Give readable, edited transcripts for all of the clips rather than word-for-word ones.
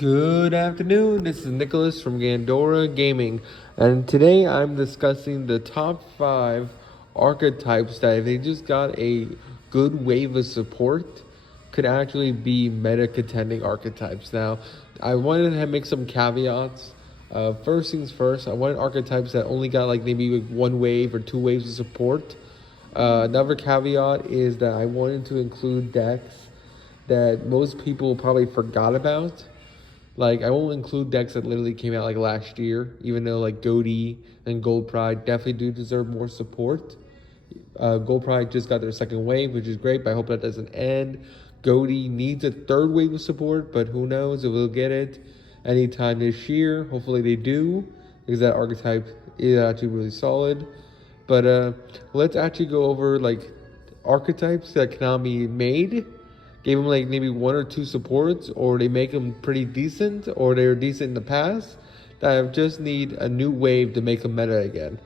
Good afternoon, this is Nicholas from Gandora Gaming, and today I'm discussing the top 5 archetypes that if they just got a good wave of support, could actually be meta contending archetypes. Now, I wanted to make some caveats. First things first, I wanted archetypes that only got like maybe one wave or two waves of support. Another caveat is that I wanted to include decks that most people probably forgot about. Like, I won't include decks that literally came out like last year, even though like Goaty and Gold Pride definitely do deserve more support. Gold Pride just got their second wave, which is great, but I hope that doesn't end. Goaty needs a third wave of support, but who knows if we'll get it anytime this year. Hopefully they do, because that archetype is actually really solid. But let's actually go over like archetypes that Konami made, gave them like maybe one or two supports, or they make them pretty decent, or they were decent in the past, that just need a new wave to make them meta again.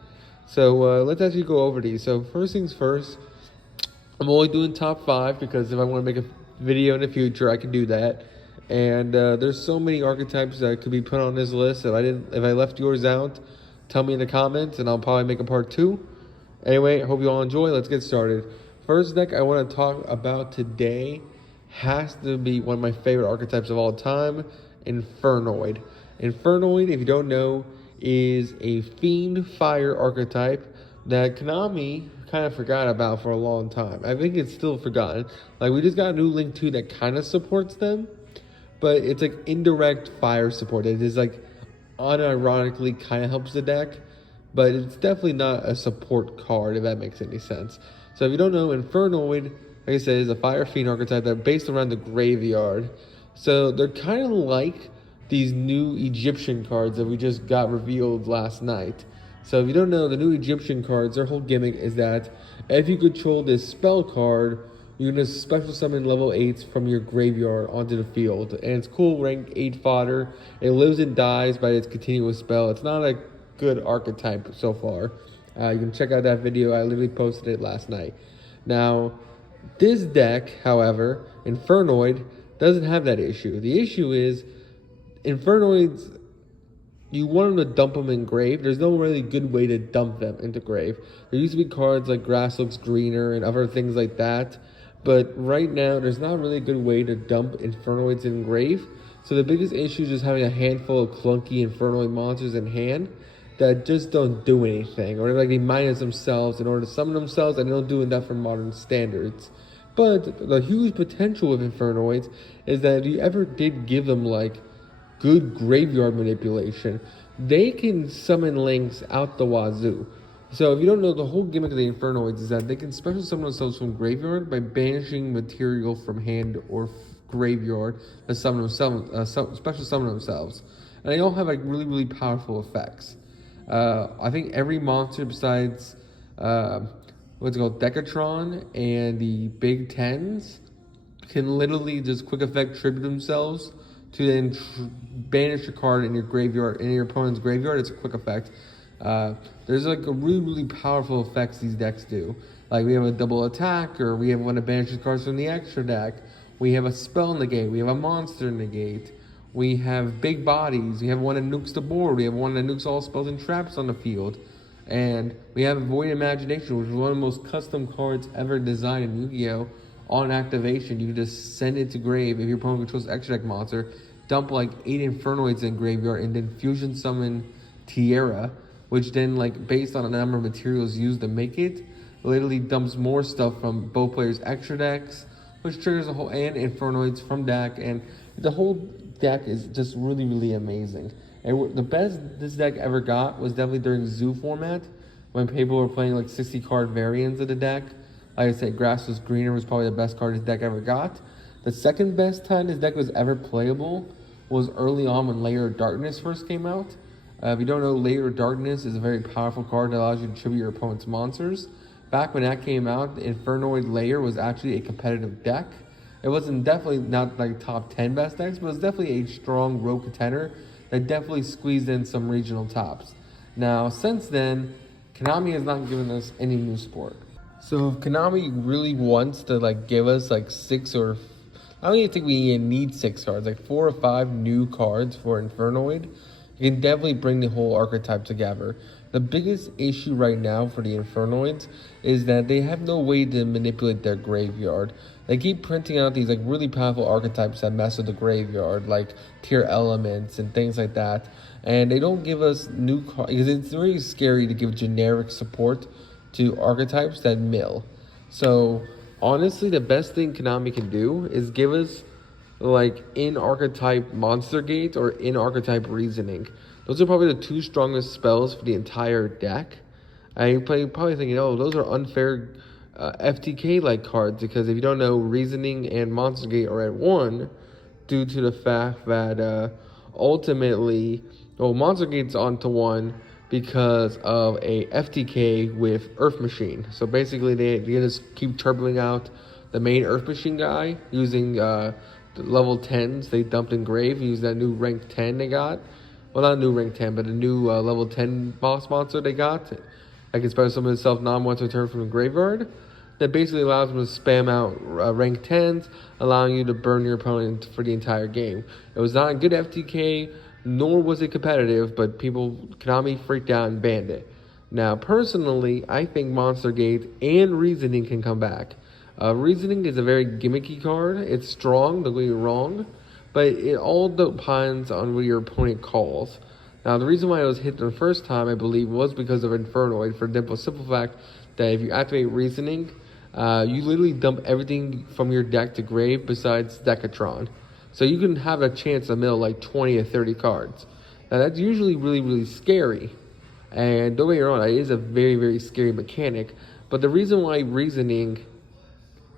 So let's actually go over these. So first things first, I'm only doing top 5 because if I want to make a video in the future, I can do that. And there's so many archetypes that could be put on this list. If I left yours out, tell me in the comments, and I'll probably make a part 2. Anyway, I hope you all enjoy. Let's get started. First deck I want to talk about today has to be one of my favorite archetypes of all time, Infernoid. Infernoid, if you don't know, is a Fiend Fire archetype that Konami kind of forgot about for a long time. I think it's still forgotten. Like, we just got a new Link 2 that kind of supports them, but it's like indirect fire support. It is like unironically kind of helps the deck, but it's definitely not a support card, if that makes any sense. So if you don't know, Infernoid, like I said, is a Fire Fiend archetype that's based around the graveyard. So they're kind of like these new Egyptian cards that we just got revealed last night. So if you don't know, the new Egyptian cards, their whole gimmick is that if you control this spell card, you're going to special summon level 8s from your graveyard onto the field. And it's cool rank 8 fodder. It lives and dies by its continuous spell. It's not a good archetype so far. You can check out that video. I literally posted it last night. Now, this deck, however, Infernoid, doesn't have that issue. The issue is Infernoids, you want them to dump them in grave. There's no really good way to dump them into grave. There used to be cards like Grass Looks Greener and other things like that, but right now there's not really a good way to dump Infernoids in grave. So the biggest issue is just having a handful of clunky Infernoid monsters in hand that just don't do anything, or like they minus themselves in order to summon themselves, and they don't do enough for modern standards. But the huge potential of Infernoids is that if you ever did give them like good graveyard manipulation, they can summon links out the wazoo. So if you don't know, the whole gimmick of the Infernoids is that they can special summon themselves from graveyard by banishing material from hand or graveyard to summon themselves, special summon themselves. And they all have like really powerful effects. I think every monster besides what's it called, Decatron and the Big Tens can literally just quick effect tribute themselves to then banish a card in your graveyard, in your opponent's graveyard. It's a quick effect. There's like a really powerful effects these decks do. Like, we have a double attack, or we have one that banishes cards from the extra deck. We have a spell negate. We have a monster negate. We have big bodies. We have one that nukes the board. We have one that nukes all spells and traps on the field. And we have Void Imagination, which is one of the most custom cards ever designed in Yu-Gi-Oh! On activation, you can just send it to grave if your opponent controls extra deck monster, dump like 8 Infernoids in graveyard, and then fusion summon Tierra, which then, like, based on the number of materials used to make it, literally dumps more stuff from both players' extra decks, which triggers a whole, and Infernoids from deck, and the whole deck is just really amazing. And the best this deck ever got was definitely during Zoo format, when people were playing like 60 card variants of the deck. Like I said, Grass Was Greener was probably the best card this deck ever got. The second best time this deck was ever playable was early on when Layer of Darkness first came out. If you don't know, Layer of Darkness is a very powerful card that allows you to tribute your opponent's monsters. Back when that came out, the Infernoid Layer was actually a competitive deck. It wasn't definitely not like top 10 best decks, but it was definitely a strong rogue contender that definitely squeezed in some regional tops. Now, since then, Konami has not given us any new support. So if Konami really wants to like give us like 6 or I don't even think we need 6 cards, like 4 or 5 new cards for Infernoid. You can definitely bring the whole archetype together. The biggest issue right now for the Infernoids is that they have no way to manipulate their graveyard. They keep printing out these like really powerful archetypes that mess with the graveyard, like tier elements and things like that. And they don't give us new cards because it's very scary to give generic support to archetypes that mill. So honestly, the best thing Konami can do is give us like in archetype monster gate or in archetype reasoning. Those are probably the 2 strongest spells for the entire deck. And you're probably thinking, oh, those are unfair FTK like cards, because if you don't know, reasoning and monster gate are at 1 due to the fact that ultimately, well, monster gate's onto 1 because of a FTK with Earth Machine. So basically they just keep turbling out the main Earth Machine guy using the level 10s they dumped in Grave, use that new rank 10 they got. Well, not new rank 10, but a new level 10 boss monster they got. I can spell some of itself non-once return from the graveyard. That basically allows them to spam out rank 10s, allowing you to burn your opponent for the entire game. It was not a good FTK, nor was it competitive, but Konami freaked out and banned it. Now, personally, I think Monster Gate and Reasoning can come back. Reasoning is a very gimmicky card. It's strong, don't get me wrong, but it all depends on what your opponent calls. Now, the reason why it was hit the first time, I believe, was because of Infernoid, for the simple fact that if you activate Reasoning, you literally dump everything from your deck to grave besides Decatron. So you can have a chance to mill like 20 or 30 cards. Now, that's usually really, really scary. And don't get me wrong, it is a very, very scary mechanic. But the reason why Reasoning,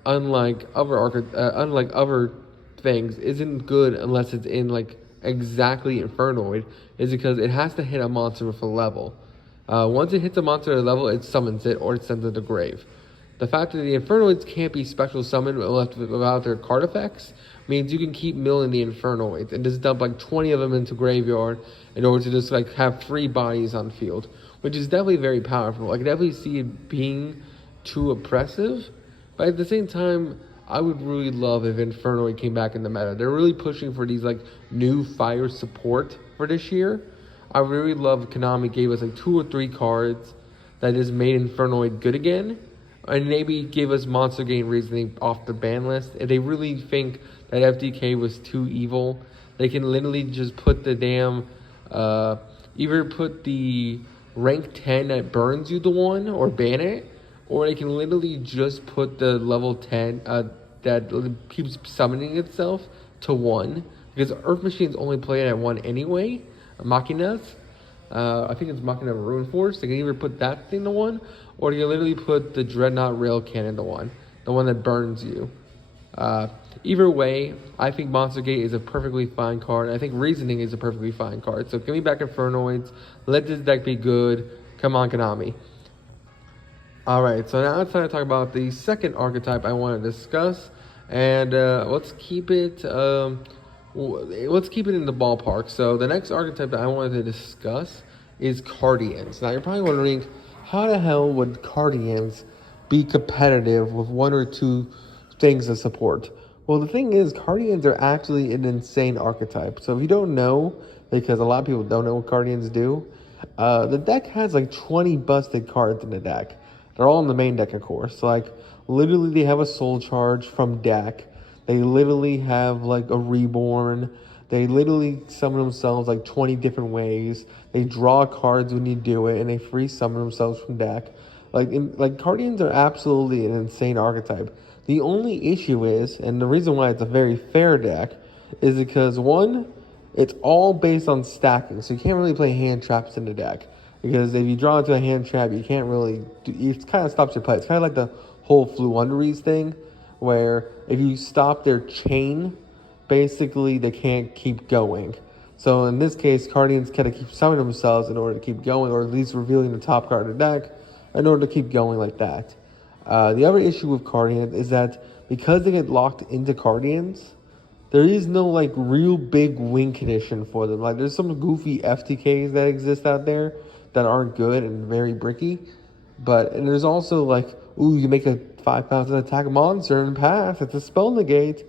unlike other things, isn't good unless it's in like exactly Infernoid, is because it has to hit a monster with a level. Once it hits a monster at a level, it summons it or it sends it to grave. The fact that the Infernoids can't be special summoned without their card effects means you can keep milling the Infernoids and just dump like 20 of them into graveyard in order to just like have 3 bodies on field, which is definitely very powerful. I can definitely see it being too oppressive, but at the same time, I would really love if Infernoid came back in the meta. They're really pushing for these like new fire support for this year. I really love if Konami gave us like 2 or 3 cards that just made Infernoid good again, and maybe give us Monster Gate Reasoning off the ban list. If they really think that FDK was too evil, they can literally just put the damn, either put the rank 10 that burns you to 1 or ban it, or they can literally just put the level 10 that keeps summoning itself to 1, because Earth Machine's only playing at 1 anyway. Magistas, I think it's Machina Ruin Force. They can either put that thing to 1, or you literally put the Dreadnought Rail Cannon to 1, the one that burns you. Either way, I think Monster Gate is a perfectly fine card. I think Reasoning is a perfectly fine card. So give me back Infernoids. Let this deck be good. Come on, Konami. Alright, so now it's time to talk about the second archetype I want to discuss. And let's keep it in the ballpark. So the next archetype that I wanted to discuss is Guardians. Now you're probably wondering, how the hell would Guardians be competitive with 1 or 2 things to support? Well, the thing is, Guardians are actually an insane archetype. So if you don't know, because a lot of people don't know what Guardians do, the deck has like 20 busted cards in the deck. They're all in the main deck, of course. Like, literally, they have a Soul Charge from deck. They literally have like a Reborn. They literally summon themselves like 20 different ways. They draw cards when you do it, and they free summon themselves from deck. Like Guardians are absolutely an insane archetype. The only issue is, and the reason why it's a very fair deck, is because 1, it's all based on stacking, so you can't really play hand traps in the deck. Because if you draw into a hand trap, you can't really it kind of stops your play. It's kind of like the whole Fluunderies thing, where if you stop their chain, basically they can't keep going. So in this case, Guardians kind of keep summoning themselves in order to keep going, or at least revealing the top card of the deck in order to keep going like that. The other issue with Guardians is that because they get locked into Guardians, there is no like real big win condition for them. Like, there's some goofy FTKs that exist out there that aren't good and very bricky. And there's also like, ooh, you make a 5,000 attack monster and pass. It's a spell negate.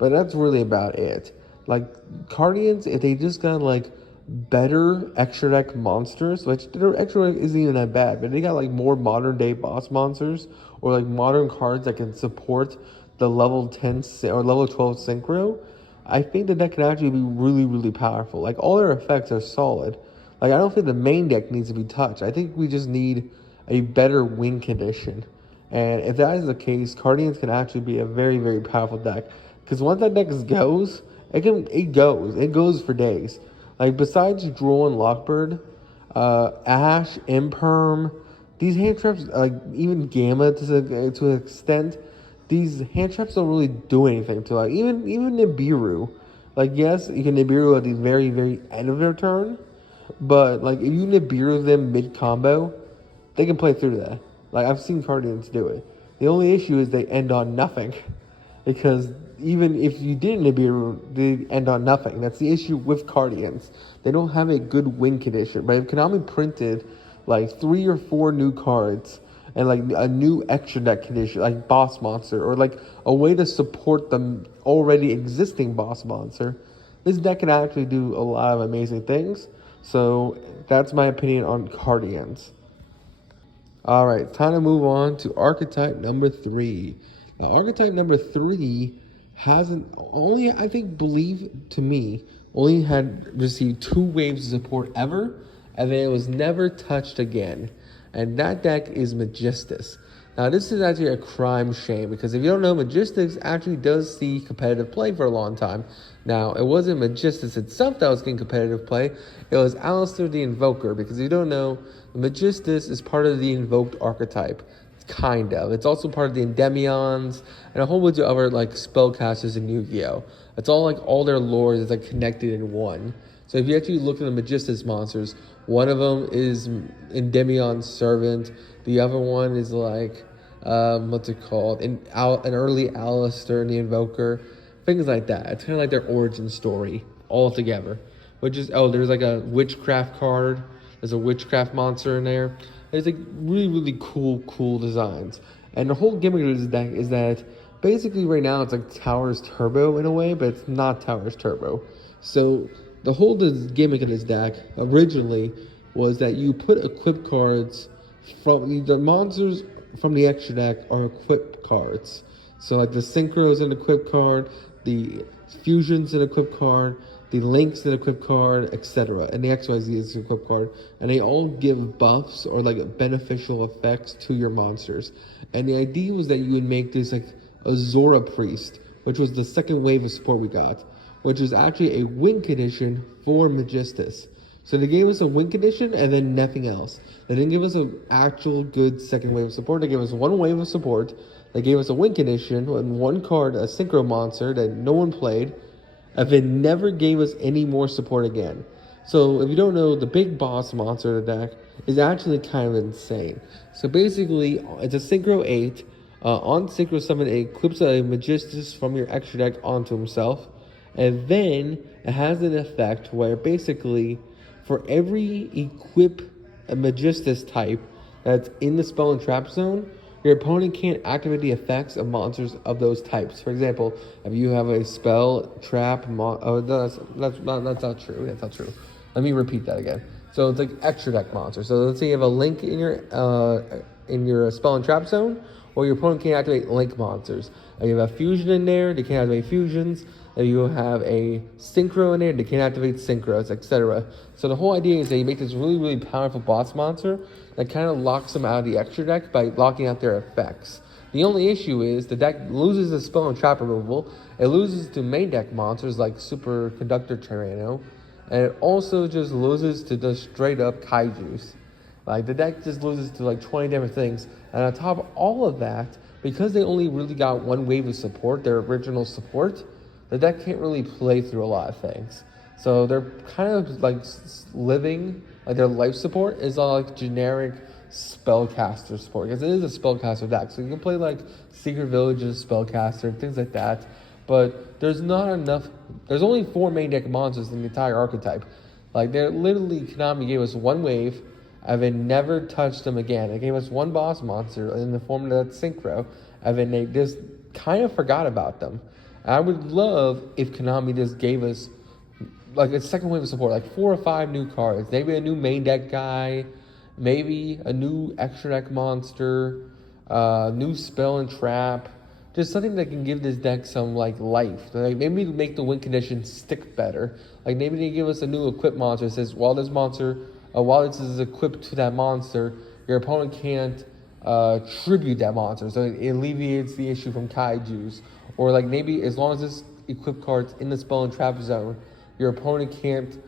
but that's really about it. Like Guardians, if they just got like better extra deck monsters, which their extra deck isn't even that bad, but they got like more modern day boss monsters or like modern cards that can support the level 10 or level 12 synchro, I think the deck can actually be really, really powerful. Like all their effects are solid. Like I don't think the main deck needs to be touched. I think we just need a better win condition. And if that is the case, Guardians can actually be a very, very powerful deck. Because once that deck goes, it goes for days. Like besides Droll and Lockbird, Ash, Imperm, these hand traps, like even Gamma to an extent, these hand traps don't really do anything to like even Nibiru. Like yes, you can Nibiru at the very, very end of their turn, but like if you Nibiru them mid combo, they can play through that. Like I've seen Guardians do it. The only issue is they end on nothing. Because even if you didn't Nibiru, they end on nothing. That's the issue with Guardians. They don't have a good win condition. But if Konami printed like 3 or 4 new cards and like a new extra deck condition, like boss monster, or like a way to support the already existing boss monster, this deck can actually do a lot of amazing things. So that's my opinion on Guardians. Alright, time to move on to archetype number 3. Now, archetype number 3 hasn't only, I think, believe to me, only had received 2 waves of support ever, and then it was never touched again. And that deck is Magistas. Now, this is actually a crime shame because if you don't know, Magistas actually does see competitive play for a long time. Now, it wasn't Magistas itself that was getting competitive play. It was Alistair the Invoker, because if you don't know, Magistas is part of the Invoked archetype. Kind of. It's also part of the Endymions and a whole bunch of other like spellcasters in Yu-Gi-Oh! It's all like all their lore is like connected in one. So if you actually look at the Magistas monsters, one of them is Endymion's servant. The other one is like what's it called? An early Alistair and the Invoker, things like that. It's kind of like their origin story all together. Which is there's like a witchcraft card. There's a witchcraft monster in there. There's like really, really cool designs. And the whole gimmick of this deck is that basically right now it's like Towers Turbo in a way, but it's not Towers Turbo. So the whole gimmick of this deck originally was that you put equipped cards from the monsters from the extra deck are equipped cards. So like the Synchro's an equipped card, the Fusion's an equipped card, the Link's an equipped card, etc. And the XYZ is an equipped card. And they all give buffs or like beneficial effects to your monsters. And the idea was that you would make this like a Zora Priest, which was the second wave of support we got, which was actually a win condition for Magistas. So they gave us a win condition and then nothing else. They didn't give us an actual good second wave of support. They gave us one wave of support. They gave us a win condition and one card, a Synchro monster that no one played. And then never gave us any more support again. So if you don't know, the big boss monster of the deck is actually kind of insane. So basically, it's a Synchro 8. On Synchro Summon, it equips a Magistas from your extra deck onto himself. And then it has an effect where basically, for every equip a Magistas type that's in the spell and trap zone, your opponent can't activate the effects of monsters of those types. For example, if you have a spell, trap, that's not true. That's not true. Let me repeat that again. So it's like extra deck monsters. So let's say you have a Link in your spell and trap zone, or your opponent can't activate Link monsters. If you have a Fusion in there, they can't activate Fusions. If you have a Synchro in there, they can't activate Synchros, etc. So the whole idea is that you make this really, really powerful boss monster that kind of locks them out of the extra deck by locking out their effects. The only issue is the deck loses the spell and trap removal. It loses to main deck monsters like Superconductor Tyranno. And it also just loses to the straight up Kaijus. Like the deck just loses to like 20 different things. And on top of all of that, because they only really got one wave of support, their original support, the deck can't really play through a lot of things. So they're kind of like living, like their life support is all like generic spellcaster support, because it is a spellcaster deck. So you can play like Secret Villages, Spellcaster, things like that. But there's not enough, there's only 4 main deck monsters in the entire archetype. Like they're literally, Konami gave us one wave, and then never touched them again. They gave us one boss monster in the form of that Synchro, and then they just kind of forgot about them. I would love if Konami just gave us like a second wave of support, like 4 or 5 new cards. Maybe a new main deck guy, maybe a new extra deck monster, new spell and trap. Just something that can give this deck some like life. Like maybe make the win condition stick better. Like maybe they give us a new equip monster that says while this is equipped to that monster, your opponent can't tribute that monster. So it alleviates the issue from kaijus. Or like maybe as long as this equipped card's in the spell and trap zone, your opponent can't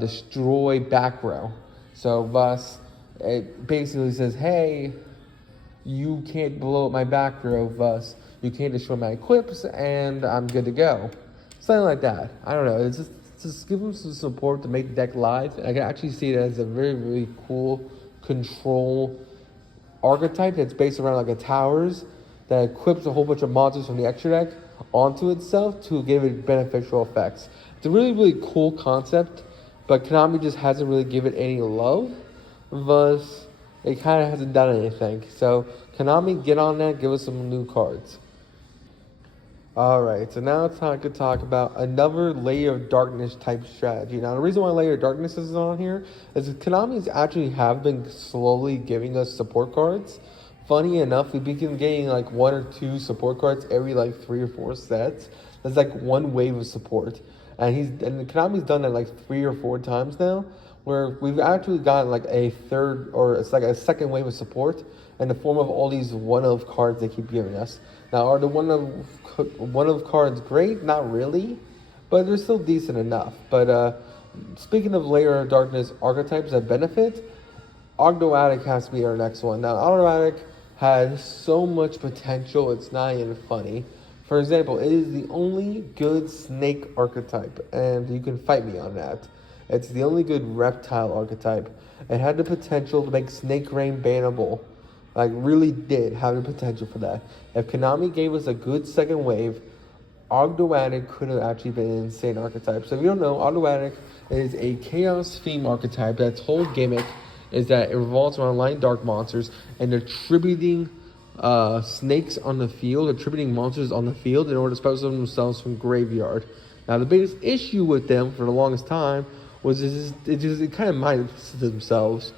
destroy back row. So thus, it basically says, hey, you can't blow up my back row, thus you can't destroy my equips, and I'm good to go. Something like that. I don't know. It's just give them some support to make the deck live. I can actually see it as a very, very cool control archetype that's based around like a towers that equips a whole bunch of monsters from the extra deck onto itself to give it beneficial effects. It's a really, really cool concept, but Konami just hasn't really given it any love. Thus, it kind of hasn't done anything. So, Konami, get on that, give us some new cards. Alright, so now it's time to talk about another Layer of Darkness type strategy. Now, the reason why Layer of Darkness is on here is that Konami's actually have been slowly giving us support cards. Funny enough, we've been getting like 1 or 2 support cards every like 3 or 4 sets. That's like one wave of support. And Konami's done that like 3 or 4 times now, where we've actually gotten like a third, or it's like a second wave of support in the form of all these one-of cards they keep giving us. Now, are the one-of cards great? Not really, but they're still decent enough. But speaking of Layer of Darkness archetypes that benefit, Ogdoadic has to be our next one. Now, Ogdoadic has so much potential, it's not even funny. For example, it is the only good snake archetype, and you can fight me on that. It's the only good reptile archetype. It had the potential to make Snake Rain bannable. Like, really did have the potential for that. If Konami gave us a good second wave, Ogdoadic could have actually been an insane archetype. So if you don't know, Ogdoadic is a Chaos Theme archetype. That's whole gimmick is that it revolves around light and dark monsters, and they're tributing snakes on the field, attributing monsters on the field in order to special themselves from graveyard. Now, the biggest issue with them for the longest time was it kind of minded themselves.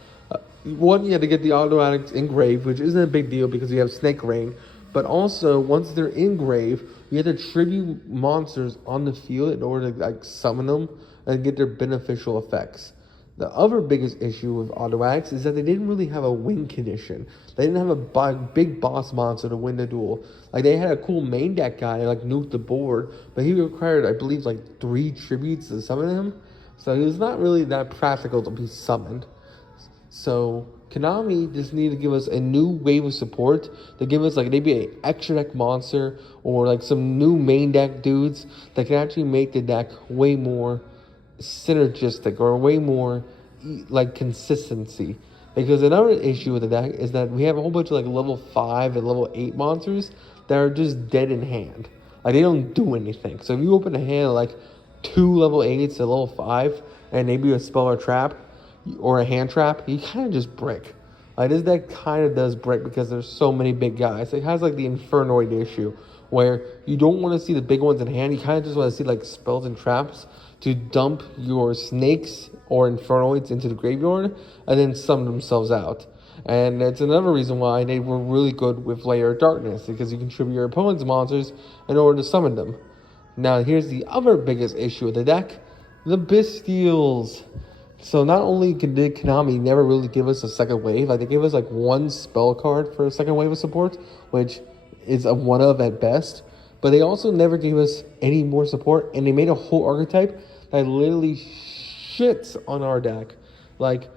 One, you had to get the Ogdoadics engraved, which isn't a big deal because you have Snake Rain. But also, once they're engraved, you have to tribute monsters on the field in order to like summon them and get their beneficial effects. The other biggest issue with Ogdoadics is that they didn't really have a win condition. They didn't have a big boss monster to win the duel. Like, they had a cool main deck guy that like nuked the board, but he required, I believe, like 3 tributes to summon him. So he was not really that practical to be summoned. So Konami just need to give us a new wave of support to give us like maybe an extra deck monster or like some new main deck dudes that can actually make the deck way more synergistic or way more like consistency. Because another issue with the deck is that we have a whole bunch of like level 5 and level 8 monsters that are just dead in hand. Like, they don't do anything. So if you open a hand of like 2 level 8s to level 5 and maybe a spell or trap or a hand trap, you kind of just brick. Like, this deck kind of does brick because there's so many big guys. It has like the Infernoid issue where you don't want to see the big ones in hand. You kind of just want to see like spells and traps to dump your snakes or Infernoids into the graveyard and then summon themselves out. And it's another reason why they were really good with Layer of Darkness, because you can tribute your opponent's monsters in order to summon them. Now, here's the other biggest issue with the deck: the Bystials. So not only did Konami never really give us a second wave, like they gave us like 1 spell card for a second wave of support, which is a one-of at best, but they also never gave us any more support, and they made a whole archetype that literally shits on our deck. Like,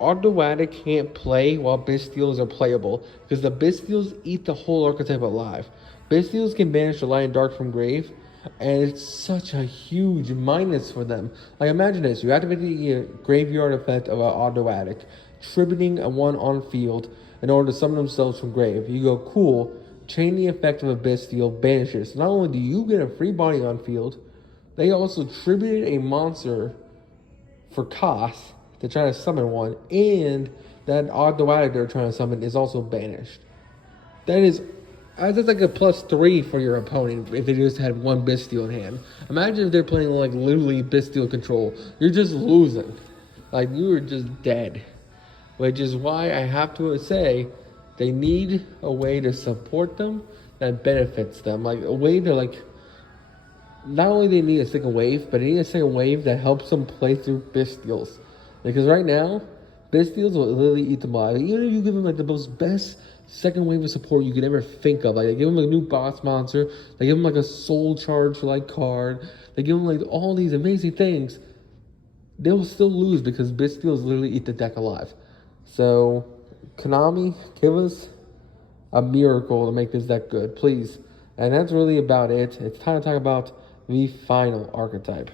Ogdoadic can't play while Bystials are playable, because the Bystials eat the whole archetype alive. Bystials can banish the light and dark from grave, and it's such a huge minus for them. Like, imagine this: you activate the graveyard effect of an Ogdoadic, tributing a 1 on field in order to summon themselves from grave. You go, cool, chain the effect of a Bystial, banishes. So not only do you get a free body on field, they also tributed a monster for cost to try to summon one, and that Ogdoadic they're trying to summon is also banished. That is That's like a +3 for your opponent if they just had one Bisteel in hand. Imagine if they're playing like literally Bisteel control. You're just losing. Like you are just dead. Which is why I have to say they need a way to support them that benefits them. Like a way to like not only they need a second wave, but they need a second wave that helps them play through Bisteels. Because right now, Bisteels will literally eat them alive. Even if you give them like the most best second wave of support you could ever think of, like they give them a new boss monster, they give them like a soul charge for like card, they give them like all these amazing things, they'll still lose because Bisteels literally eat the deck alive. So, Konami, give us a miracle to make this deck good, please. And that's really about it. It's time to talk about the final archetype.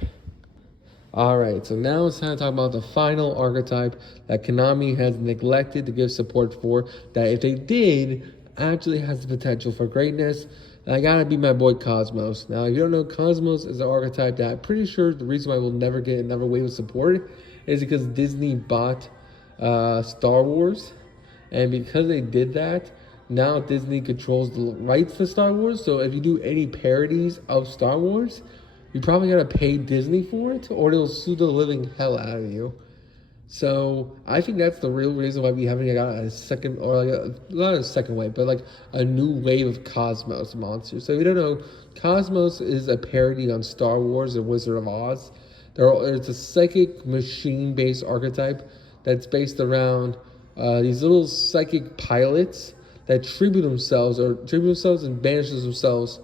Alright, so now it's time to talk about the final archetype that Konami has neglected to give support for, that if they did, actually has the potential for greatness. And I gotta be my boy Cosmos. Now, if you don't know, Cosmos is an archetype that I'm pretty sure the reason why we'll never get another wave of support is because Disney bought Star Wars. And because they did that, now Disney controls the rights to Star Wars. So if you do any parodies of Star Wars, you probably gotta pay Disney for it, or they'll sue the living hell out of you. So I think that's the real reason why we haven't got a second, or like not a second wave, but like a new wave of Cosmos monsters. So if you don't know, Cosmos is a parody on Star Wars and Wizard of Oz. It's a psychic machine-based archetype that's based around these little psychic pilots that tribute themselves and banishes themselves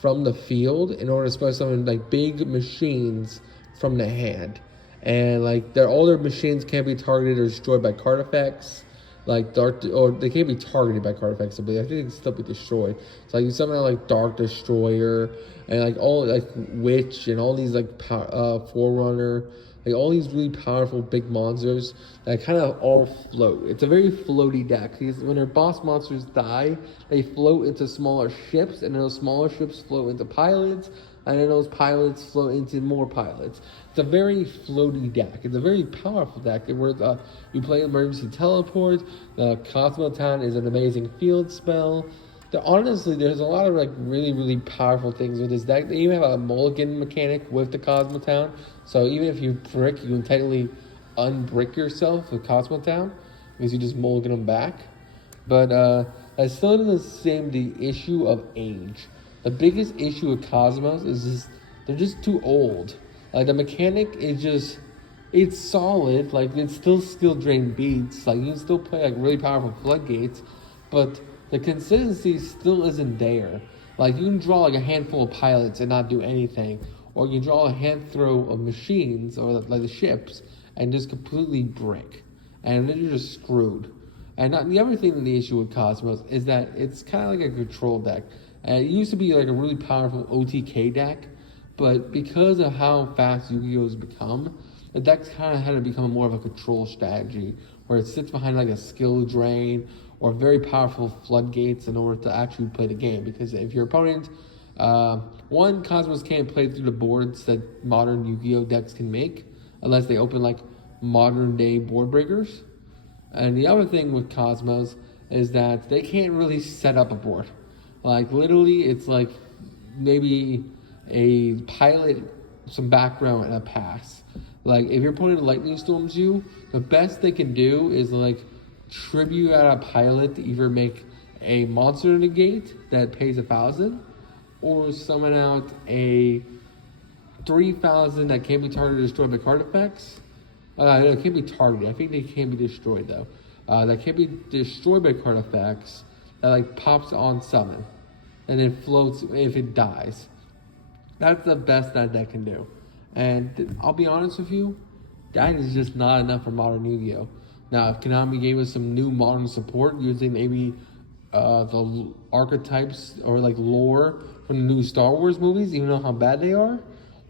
from the field in order to spell summon like big machines from the hand. And like all their machines can't be targeted or destroyed by card effects. Like or they can't be targeted by card effects, but I think they can still be destroyed. So like you summon out like Dark Destroyer and like all like Witch and all these like Forerunner, like all these really powerful big monsters that kind of all float. It's a very floaty deck because when their boss monsters die, they float into smaller ships, and those smaller ships float into pilots, and then those pilots float into more pilots. It's a very floaty deck. It's a very powerful deck where you play Emergency Teleport. The Cosmo Town is an amazing field spell. Honestly, there's a lot of like really, really powerful things with this deck. They even have a mulligan mechanic with the Cosmo Town. So even if you brick, you can technically unbrick yourself with Cosmo Town because you just mulligan them back. But that still doesn't same the issue of age. The biggest issue with Cosmos is just they're just too old. Like the mechanic is just, it's solid. Like it's still skill drain beats. Like you can still play like really powerful floodgates, but the consistency still isn't there. Like you can draw like a handful of pilots and not do anything, or you can draw a hand throw of machines or like the ships and just completely brick, and then you're just screwed. And the other thing, the issue with Cosmos is that it's kind of like a control deck. And it used to be like a really powerful OTK deck, but because of how fast Yu-Gi-Oh has become, the deck's kind of had to become more of a control strategy, where it sits behind like a skill drain or very powerful floodgates in order to actually play the game. Because if your opponent, one, Cosmos can't play through the boards that modern Yu-Gi-Oh decks can make, unless they open like modern day board breakers. And the other thing with Cosmos is that they can't really set up a board. Like literally, it's like maybe a pilot, some background, and a pass. Like if your opponent lightning storms you, the best they can do is like tribute out a pilot to either make a monster negate that pays 1,000, or summon out a 3,000 that can't be targeted or destroyed by card effects. It can't be targeted. I think they can be destroyed though. That can't be destroyed by card effects. That like pops on summon, and then floats if it dies. That's the best that deck can do. And I'll be honest with you, that is just not enough for modern Yu-Gi-Oh. Now, if Konami gave us some new modern support using maybe the archetypes or like lore from the new Star Wars movies, even though how bad they are,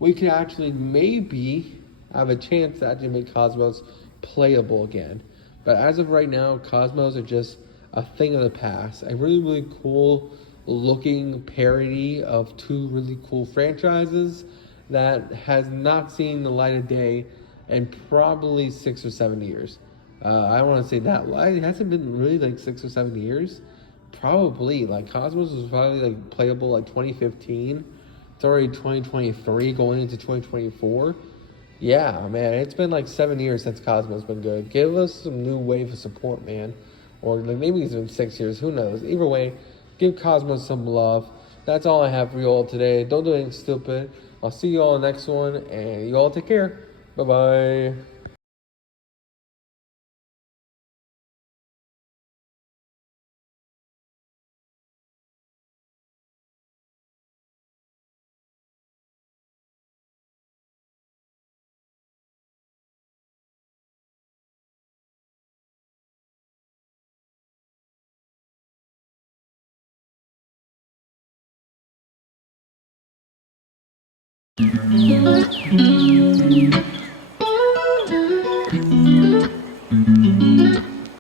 we could actually maybe have a chance to actually make Cosmos playable again. But as of right now, Cosmos are just a thing of the past. A really, really cool looking parody of two really cool franchises that has not seen the light of day in probably 6 or 7 years. I don't want to say that. It hasn't been really like 6 or 7 years, Probably. Like Cosmos was probably like playable like 2015. It's already 2023 going into 2024. Yeah, man, it's been like 7 years since Cosmo's been good. Give us some new wave of support, man. Or like maybe it's been 6 years, who knows? Either way, give Cosmos some love. That's all I have for you all today. Don't do anything stupid. I'll see you all in the next one, and you all take care. Bye bye.